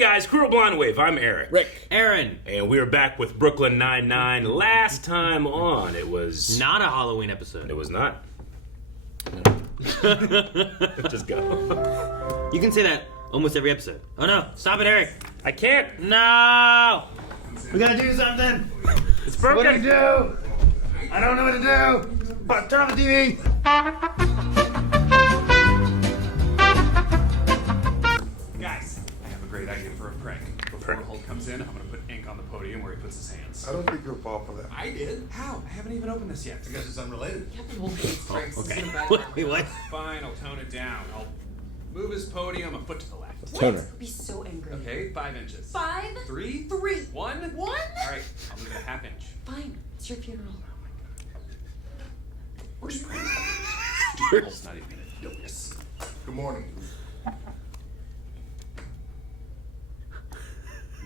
guys, Crew of Blonde Wave. I'm Eric. Rick. Aaron. And we are back with Brooklyn Nine-Nine. Last time on, it was... Not a Halloween episode. It was not. Just go. You can say that almost every episode. Oh no, stop it, Eric. I can't. No! We gotta do something. It's broken. What do we do? I don't know what to do. But turn on the TV. Guys, I have a great idea for a prank. Before Holt comes in, I'm gonna put ink on the podium where he puts his hands. I don't think you'll fall for that. I did? How? I haven't even opened this yet. I guess it's unrelated. Captain Holt hates pranks. Okay. This is a bad Wait, what? Fine, I'll tone it down. I'll move his podium a foot to the left. Toner. I'd be so angry. Okay, 5 inches. 5? 3? 3. 1? 1? Alright, I'll move it a half inch. Fine. It's your funeral. Where's prank? Holt's not even gonna notice. Good morning.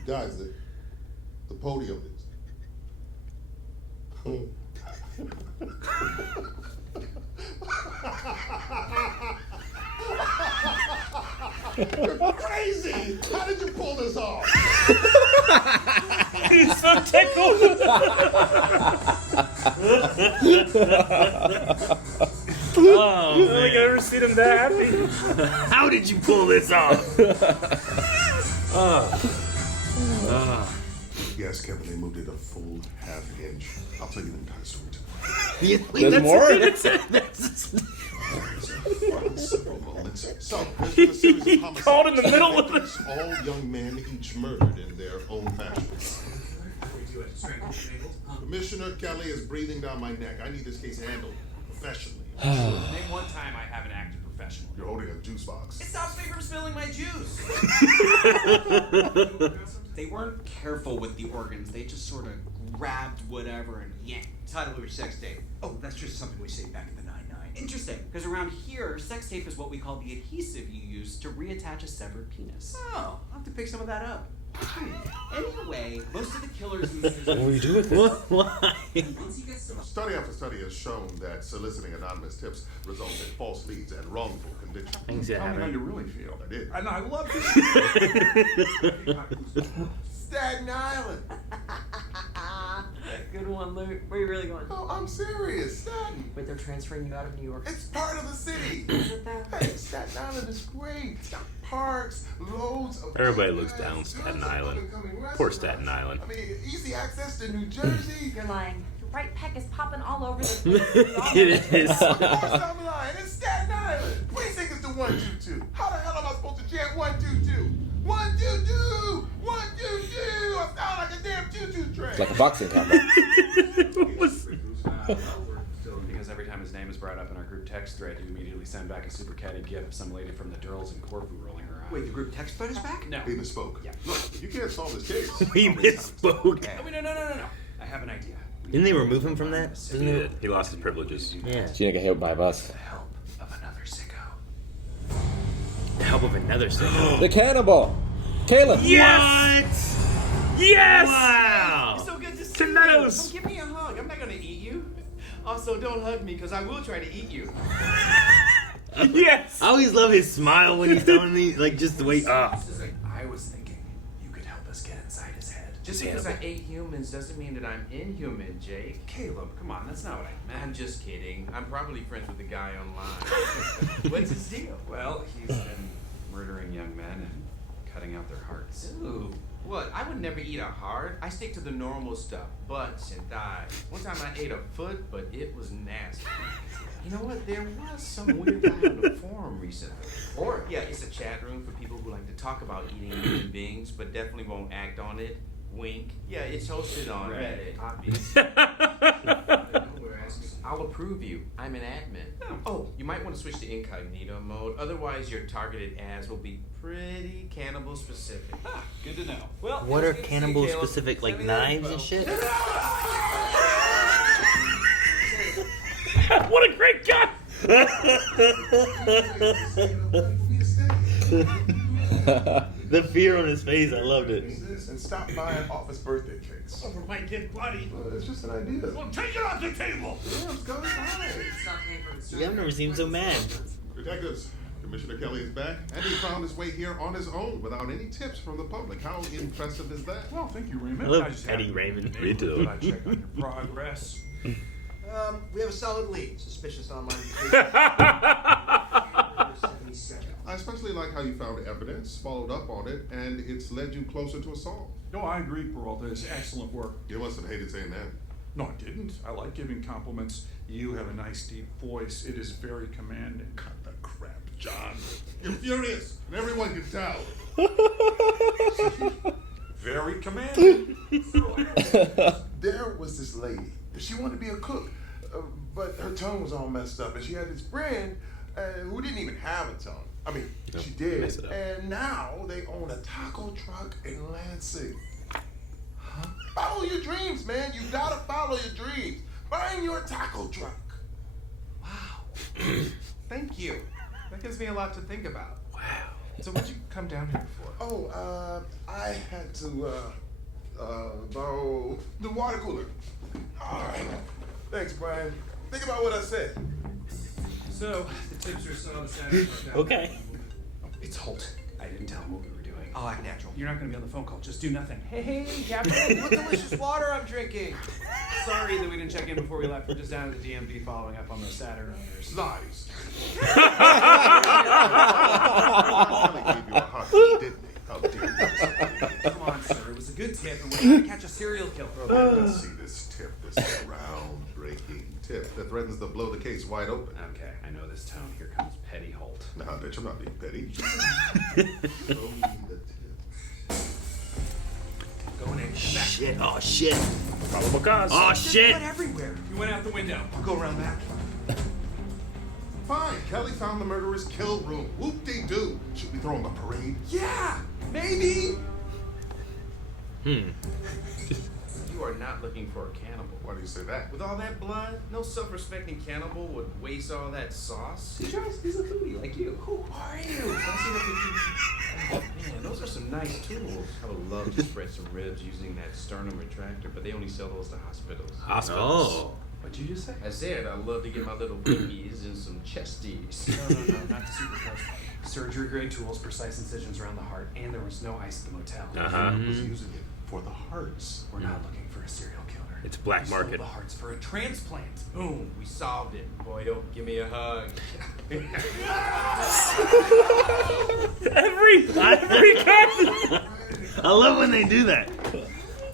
Guys, the podium is. You're crazy! How did you pull this off? He's so tickled. Oh, I don't think I've ever seen him that happy. how did you pull this off? Yes, Kevin, they moved it a full half inch. I'll tell you the entire story There's There's more? several moments. So, there's been a series of homicides. called in the middle of Victims, all young men, each murdered in their own fashion. Commissioner Kelly is breathing down my neck. I need this case handled professionally. Name one time I haven't acted professional. You're holding a juice box. It stops me from spilling my juice. They weren't careful with the organs. They just sort of grabbed whatever and yanked. Title of your sex tape. Oh, that's just something we say back in the 9-9. Interesting, because around here, sex tape is what we call the adhesive you use to reattach a severed penis. Oh, I'll have to pick some of that up. Anyway, most of the killers use... What do you do with it? Why? Study after study has shown that soliciting anonymous tips results in false leads and wrongful convictions. I can see that Tell me how happening. you really feel. I did. And I love this. Staten Island. Good one, Luke. Where are you really going? Oh, I'm serious. Staten. Wait, they're transferring you out of New York. It's part of the city. Is it though? Hey, Staten Island is great. It's got parks, loads of... Everybody looks down on Staten Island. Poor Staten Island. I mean, easy access to New Jersey. You're lying. Your right pec is popping all over the place. It is. Of course I'm lying. It's Staten Island. Precinct is the 122. How the hell am I supposed to chant 122? 122! 122! I sound like a damn choo-choo train. It's like a boxing combat. Because every time his name is brought up in our group text thread, you immediately send back a super catty gif of some lady from the Durrells in Corfu rolling her eyes. Wait, the group text thread is back? No. He misspoke. Yeah. Look, you can't solve this case. We misspoke. Oh, wait, no. I have an idea. Didn't they remove him from that? He did. He lost his privileges. Yeah. She didn't get hit by a bus. The help of another sicko. The help of another Sicko. The cannibal. Caleb. Yes! Yes! Wow! So good to see To Meadows. you. Come give me a hug. I'm not gonna eat you. Also, don't hug me, because I will try to eat you. Yes! I always love his smile when he's telling me, like, just the way. I was thinking you could help us get inside his head. Just because I ate humans doesn't mean that I'm inhuman, Jake. Caleb, come on, that's not what I meant. I'm just kidding. I'm probably friends with the guy online. What's his deal? Well, he's been murdering young men and cutting out their hearts. Ooh. What? I would never eat a heart. I stick to the normal stuff. Butts and thighs. One time I ate a foot, but it was nasty. You know what? There was some weird guy on the forum recently. Or, yeah, it's a chat room for people who like to talk about eating human beings, but definitely won't act on it. Wink. Yeah, it's hosted on Reddit. Obviously. I'll approve you. I'm an admin. Oh, you might want to switch to incognito mode. Otherwise, your targeted ads will be pretty cannibal specific. Good to know. Well, What are cannibal specific, like knives and shit? What a great gun! The fear on his face, I loved it. And stop buying office birthday cakes. Over my dead body. It's just an idea. Well, take it off the table. Yeah, it's going fine. Yeah, I've never seen him so mad. Detectives, Commissioner Kelly is back, and he found his way here on his own without any tips from the public. How impressive is that? Well, thank you, Raymond. I love I just Eddie happened to Raymond. be Me able too. to I check on your progress. We have a solid lead. Suspicious online I especially like how you found evidence, followed up on it, and it's led you closer to a solve. No, I agree, Peralta. It's excellent work. You must have hated saying that. No, I didn't. I like giving compliments. You have a nice deep voice. It is very commanding. Cut the crap, John. You're furious, and everyone can tell. Very commanding. There was this lady. She wanted to be a cook, but her tongue was all messed up, and she had this friend who didn't even have a tongue. I mean, she did. Mess it up. And now they own a taco truck in Lansing. Huh? Follow your dreams, man. You gotta follow your dreams. Find your taco truck. Wow. Thank you. That gives me a lot to think about. Wow. So what'd you come down here for? Oh, I had to borrow the water cooler. All right. Thanks, Brian. Think about what I said. So, the tipster saw the Saturday. Okay. It's Holt. I didn't tell him what we were doing. I'll act natural. You're not going to be on the phone call. Just do nothing. Hey, Captain. What delicious water I'm drinking. Sorry that we didn't check in before we left. We're just down at the DMV following up on those Saturn owners. Lies. Kelly gave you a hot tip, didn't he? How dare you? Come on, sir. It was a good tip, and we're trying to catch a serial killer. Let's see this tip, this groundbreaking tip that threatens to blow the case wide open. Okay, I know this tone. Here comes Petty Holt. Now, bitch, I'm not being petty. Show me the tip. Go in and come back. Shit. Oh, shit. Probable cause. Oh, There's shit. blood everywhere. You went out the window. I'll go around back. Fine, Kelly found the murderer's kill room. Whoop-de-doo. Should we throw him a parade? Yeah, maybe. Hmm. You are not looking for a cannibal. Why do you say that? With all that blood, no self-respecting cannibal would waste all that sauce. He's a foodie like you. Who are you? Don't see that picture. Oh, man, those are some nice tools. I would love to spread some ribs using that sternum retractor, but they only sell those to hospitals. Hospitals. Oh. What'd you just say? I said I'd love to get my little wingies and some chesties. No, not the super close. Surgery grade tools, precise incisions around the heart, and there was no ice at the motel. Uh-huh. Who's using it for the hearts? We're not looking for a serial killer. It's black We sold market. the hearts for a transplant. Boom, we solved it. Boyo, give me a hug. Every captain. I love when they do that.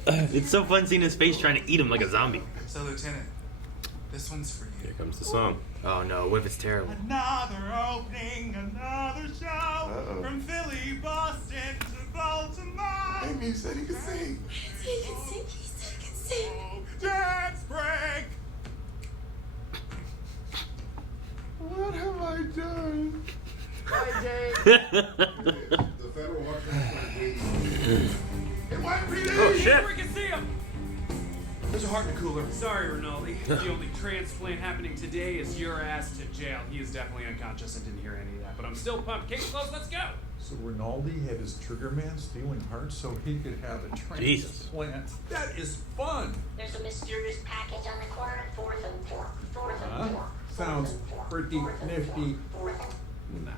It's so fun seeing his face trying to eat him like a zombie. So, Lieutenant, this one's for you. Here comes the song. Oh no, what if it's terrible? Another opening, another show. Uh-oh. From Philly, Boston to Baltimore. Amy said he could sing. He can sing. He said he can sing. Dance break. What have I done? The federal watch. NYPD! Oh, shit. We can see him. There's a heart in the cooler. Sorry, Rinaldi. The only transplant happening today is your ass to jail. He is definitely unconscious and didn't hear any of that, but I'm still pumped. Case closed. Let's go. So Rinaldi had his trigger man stealing hearts so he could have a Jesus. transplant. That is fun. There's a mysterious package on the corner, 4th and 4th, 4th and 4th. Sounds pretty nifty. No.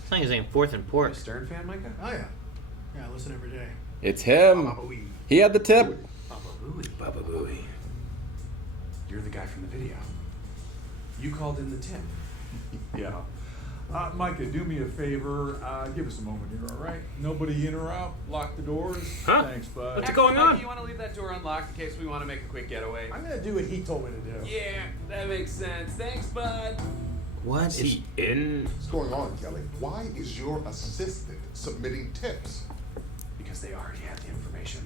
This thing is named Fourth and Pork. Stern fan, Micah? Oh, yeah. Yeah, I listen every day. It's him. He had the tip. Baba Booey. Baba Booey. You're the guy from the video. You called in the tip. Yeah. Micah, do me a favor. Give us a moment here, all right? Nobody in or out. Lock the doors. Huh? Thanks, bud. What's going on? Micah, you want to leave that door unlocked in case we want to make a quick getaway? I'm going to do what he told me to do. Yeah, that makes sense. Thanks, bud. What Is he in? What's going on, Kelly? Why is your assistant submitting tips? Because they already had the information.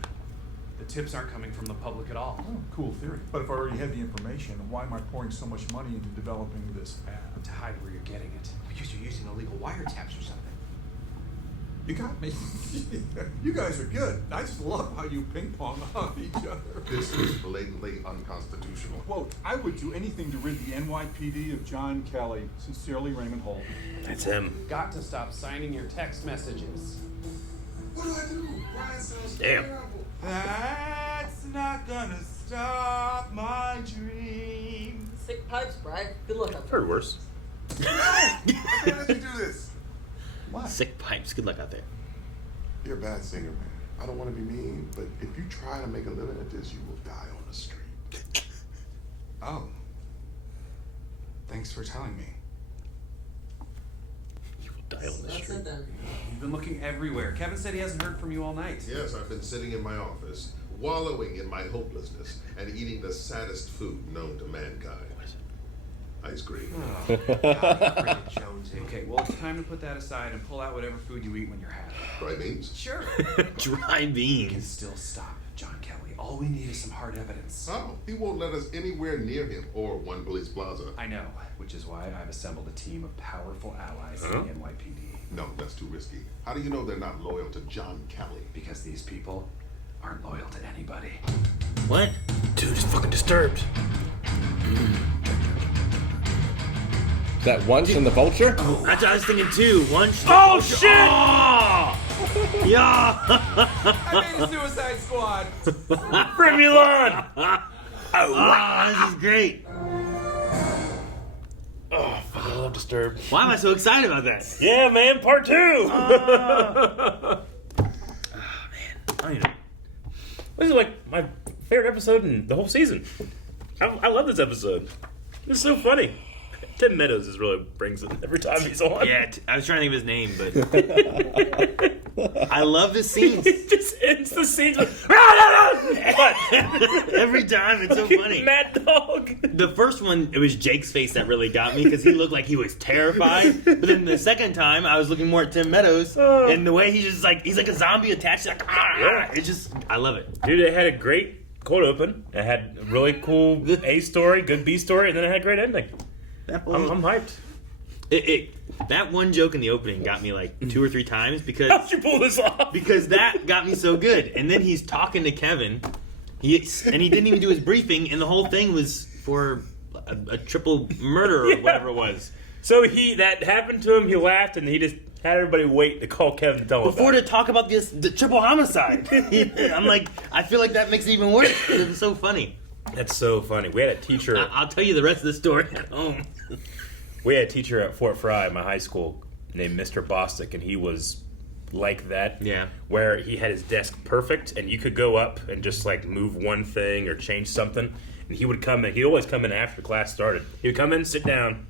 The tips aren't coming from the public at all. Oh, cool theory. But if I already had the information, why am I pouring so much money into developing this app? To hide where you're getting it. Because you're using illegal wiretaps or something. You got me. You guys are good. I just love how you ping pong on each other. This is blatantly unconstitutional. Quote, I would do anything to rid the NYPD of John Kelly. Sincerely, Raymond Holt. That's him. Got to stop signing your text messages. What do I do? Brian sounds Damn. terrible. That's not going to stop my dreams. Sick pipes, Brad. Good luck up there. Heard worse. I can't let you do this. What? Sick pipes. Good luck out there. You're a bad singer, man. I don't want to be mean, but if you try to make a living at this, you will die on the street. Oh. Thanks for telling me. You will die on the That's street. it then. You've been looking everywhere. Kevin said he hasn't heard from you all night. Yes, I've been sitting in my office, wallowing in my hopelessness, and eating the saddest food known to mankind. Ice cream. Oh, God, pretty Jonesy. Okay, well, it's time to put that aside and pull out whatever food you eat when you're happy. Dry beans? Sure. Dry We can beans. still stop John Kelly. All we need is some hard evidence. Oh, he won't let us anywhere near him or One Police Plaza. I know, which is why I've assembled a team of powerful allies in the NYPD. No, that's too risky. How do you know they're not loyal to John Kelly? Because these people aren't loyal to anybody. What? Dude is fucking disturbed. Is that Wunsch and the Vulture? That's what I was thinking too. One. Oh, shit! Oh! Yeah! I made a Suicide Squad! Bring me on! Oh, this is great. Oh, fuck, I love Disturbed. Why am I so excited about that? Yeah, man, part 2! Oh, man. I don't even... This is like my favorite episode in the whole season. I love this episode. It's so funny. Tim Meadows is really brings it every time he's on. Yeah, I was trying to think of his name, but I love the scenes. He just ends the scene with Every time, it's so funny. Mad Dog. The first one, it was Jake's face that really got me because he looked like he was terrified. But then the second time, I was looking more at Tim Meadows, and the way he's like a zombie attached. Like, it's just, I love it. Dude, it had a great cold open. It had a really cool A story, good B story, and then it had a great ending. I'm hyped. That one joke in the opening got me like 2 or 3 times because how'd you pull this off? Because that got me so good. And then he's talking to Kevin, and he didn't even do his briefing, and the whole thing was for a triple murder or whatever it was. So that happened to him. He laughed, and he just had everybody wait to call Kevin to tell him before about to talk about the triple homicide. I'm like, I feel like that makes it even worse. It was so funny. That's so funny. We had a teacher. I'll tell you the rest of the story at home. We had a teacher at Fort Fry, my high school, named Mr. Bostic, and he was like that. Yeah. Where he had his desk perfect, and you could go up and just like move one thing or change something. And he would come in. He'd always come in after class started. He would come in, sit down.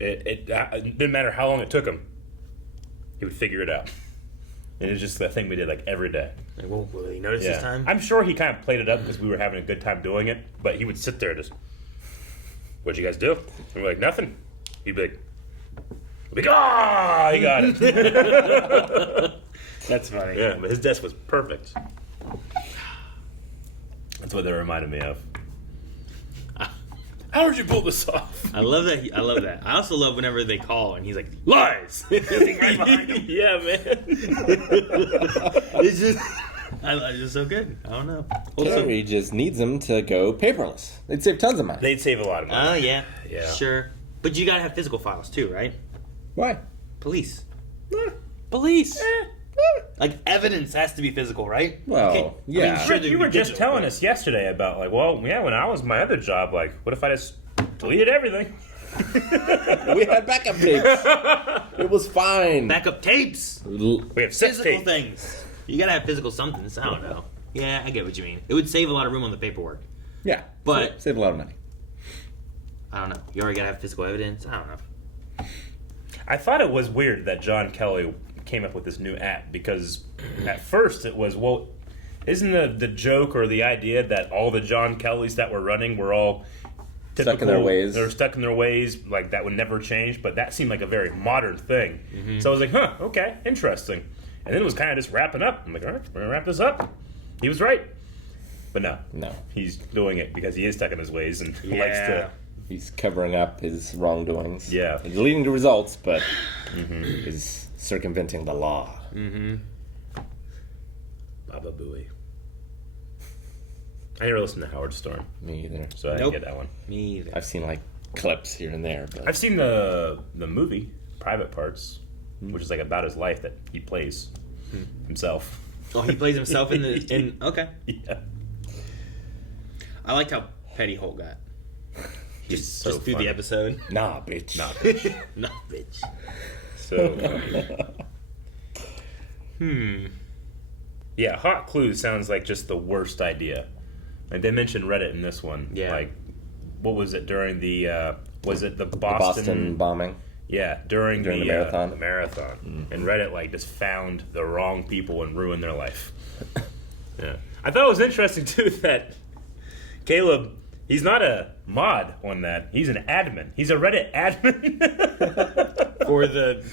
It didn't matter how long it took him. He would figure it out. And it's just the thing we did like every day. Like, well, will he notice this time? I'm sure he kind of played it up because we were having a good time doing it, but he would sit there just, what'd you guys do? And we're like, nothing. He'd be like, ah, he got it. That's funny. Yeah, but his desk was perfect. That's what they reminded me of. How did you pull this off? I love that. I love that. I also love whenever they call and he's like, lies! He's right behind him. Yeah, man. It's just so good. I don't know. Also, he just needs them to go paperless. They'd save tons of money. They'd save a lot of money. Oh, yeah. Yeah. Sure. But you gotta have physical files too, right? Why? Police. Police. Like, evidence has to be physical, right? Well, yeah. sure, You were just telling us yesterday about, like, well, yeah, when I was my other job, like, what if I just deleted everything? We had backup tapes. It was fine. Backup tapes. We have sex Physical tape. things. You gotta have physical somethings. I don't know. Yeah, I get what you mean. It would save a lot of room on the paperwork. Yeah. But save a lot of money. I don't know. You already gotta have physical evidence. I don't know. I thought it was weird that John Kelly came up with this new app because at first it was, well, isn't the joke or the idea that all the John Kellys that were running were all typical, stuck in their ways? They're stuck in their ways, like that would never change, but that seemed like a very modern thing. Mm-hmm. So I was like, huh, okay, interesting. And then it was kind of just wrapping up. I'm like, all right, we're going to wrap this up. He was right. But no. He's doing it because he is stuck in his ways and likes to... He's covering up his wrongdoings. Yeah. He's leading to results, but he's circumventing the law. Mm-hmm. Baba Booey. I never listened to Howard Stern. Me either. So I didn't get that one. Me either. I've seen like clips here and there, but I've seen the movie Private Parts, which is like about his life that he plays himself. Oh, he plays himself in okay. Yeah. I liked how petty Holt got. Just so through funny. the episode. Nah, bitch. Nah, bitch. Nah, bitch. So funny. Yeah, hot clues sounds like just the worst idea. Like they mentioned Reddit in this one. Yeah. Like, what was it during the? Was it the The Boston? Boston bombing. Yeah, during the the marathon. The marathon. And Reddit like just found the wrong people and ruined their life. Yeah, I thought it was interesting too that Caleb, he's not a mod on that. He's an admin. He's a Reddit admin. For the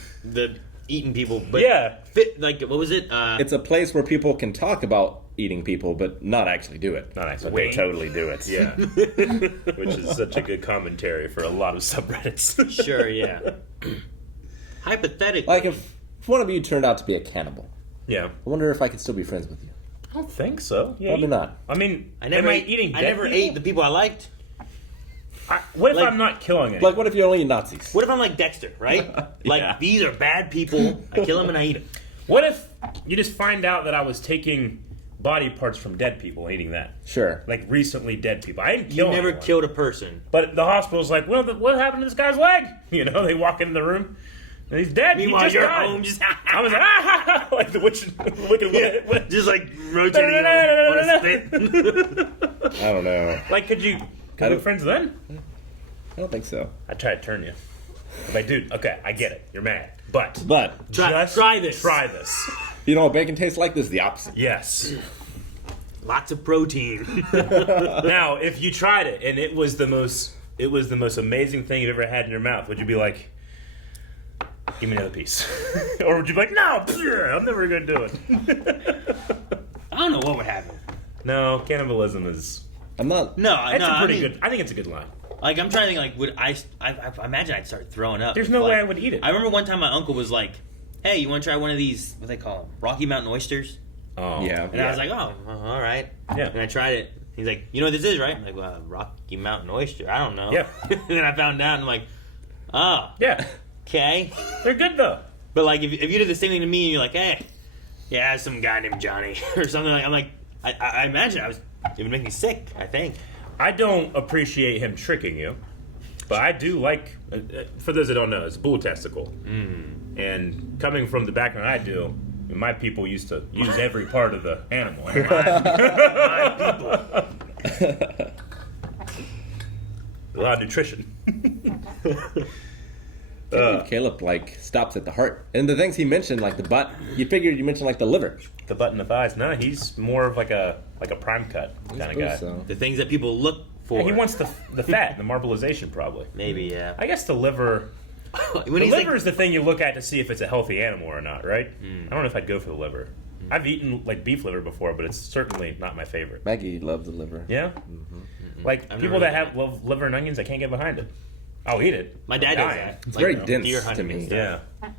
eating people. But Yeah. like, what was it? It's a place where people can talk about eating people, but not actually do it. Not actually. But they Wait. totally do it. Yeah, which is such a good commentary for a lot of subreddits. Sure, yeah. Hypothetically. Like if one of you turned out to be a cannibal, Yeah, I wonder if I could still be friends with you. I don't think so. Yeah, Probably not. I mean, I never am ate, I eating? I dead never people? ate the people I liked. What if like- I'm not killing it? Like what if you're only Nazis? What if I'm like Dexter, right? Like, Yeah. these are bad people. I kill them and I eat them. What if you just find out that I was taking body parts from dead people and eating that? Sure. Like recently dead people. I didn't You kill never anyone. killed a person. But the hospital's like, well, what happened to this guy's leg? You know, they walk into the room and he's dead. Meanwhile, he just you're died. home just... I was like, ah, like the wicked witch. just like rotating on a spit. I don't know. Like, could we I be don't- friends then? I don't think so. I try to turn you. I'm like, dude, okay, I get it. You're mad. But Try this. Try this. You know what bacon tastes like? This is the opposite. Yes. Lots of protein. Now, if you tried it and it was the most amazing thing you've ever had in your mouth, would you be like, give me another piece? Or would you be like, no, I'm never gonna do it? I don't know what would happen. No, cannibalism is I'm not. No, it's no, a pretty I mean, good. I think it's a good line. Like, I'm trying to think, like, would I imagine I'd start throwing up. There's if, no like, way I would eat it. I remember one time my uncle was like, hey, you want to try one of these, what do they call them, Rocky Mountain oysters? Oh, Yeah. And I was like, oh, all right. Yeah. And I tried it. He's like, you know what this is, right? I'm like, well, Rocky Mountain oyster. I don't know. Yeah. And then I found out, and I'm like, oh, yeah, okay. they're good though. But, like, if you did the same thing to me, and you're like, hey, yeah, some guy named Johnny, or something like, I'm like, I imagine it would make me sick, I think. I don't appreciate him tricking you, but I do like. For those that don't know, it's a bull testicle, and coming from the background I do, my people used to use every part of the animal. My people. A lot of nutrition. Caleb like stops at the heart, and the things he mentioned, like the butt. You figured you mentioned like the liver. The butt and the thighs. No, he's more of like a prime cut kind of guy. So. The things that people look for. Yeah, he wants the fat, the marbleization probably. Maybe, yeah. I guess the liver. When The he's liver like, is the thing you look at to see if it's a healthy animal or not, right? I don't know if I'd go for the liver. I've eaten like beef liver before, but it's certainly not my favorite. Maggie loves the liver. Yeah, like I've people never that eaten love liver and onions, I can't get behind it. I'll eat it. my dad does Dying. that. It's Like, very you know, dense deer to hunting and me. stuff. Yeah,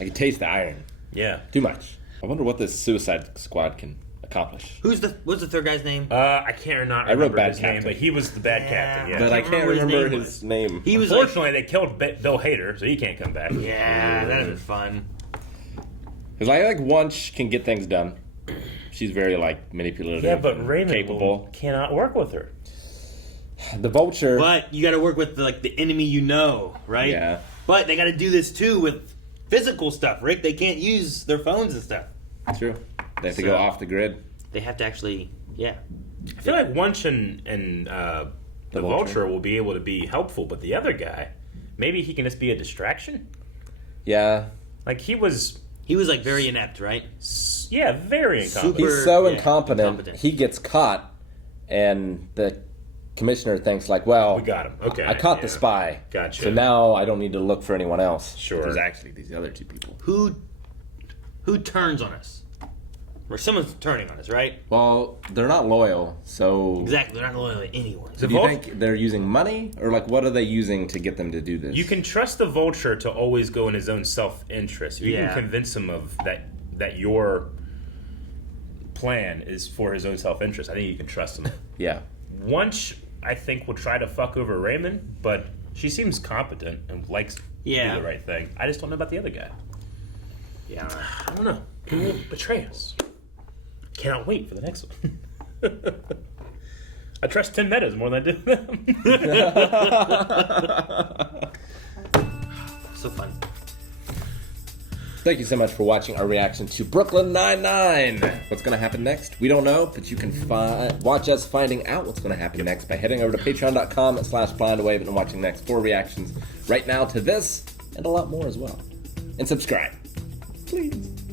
I can taste the iron. yeah. Too much. I wonder what this Suicide Squad can accomplish. What's the third guy's name? I can't not I wrote remember bad his name, captain. but he was the bad captain. Yeah, But I can't can't remember what remember his his name. He was like, unfortunately they killed Bill Hader, so he can't come back. yeah, that'd been fun. Because I like Wunsch can get things done. She's very like manipulative. Yeah, but and Raymond capable. cannot work with her. The Vulture. But you got to work with the enemy you know, right? Yeah. But they got to do this too with physical stuff, Rick. They can't use their phones and stuff. True. They have to go So- off the grid. They have to actually, yeah. I feel like Wunsch and the Vulture. Vulture will be able to be helpful, but the other guy, maybe he can just be a distraction. Yeah. Like he was, like very inept, right? yeah, very incompetent. He's so yeah, incompetent. He gets caught, and the commissioner thinks like, well, We got him. Okay, I caught the yeah. spy. Gotcha. So now I don't need to look for anyone else. Sure. There's actually these other two people. Who turns on us? Or someone's turning on us, right? Well, they're not loyal, so Exactly. They're not loyal to anyone. The do you Vul- think they're using money, or like what are they using to get them to do this? You can trust the Vulture to always go in his own self-interest. You Yeah. can convince him of that your plan is for his own self-interest. I think you can trust him. Yeah. Wunsch, I think, will try to fuck over Raymond, but she seems competent and likes to Yeah. do the right thing. I just don't know about the other guy. Yeah. I don't know. Who will betray us? Cannot wait for the next one. I trust Tim Meadows more than I do them. So fun. Thank you so much for watching our reaction to Brooklyn Nine-Nine. What's going to happen next? We don't know, but you can watch us finding out what's going to happen next by heading over to patreon.com/blindwave and watching the next 4 reactions right now to this and a lot more as well. And subscribe. Please.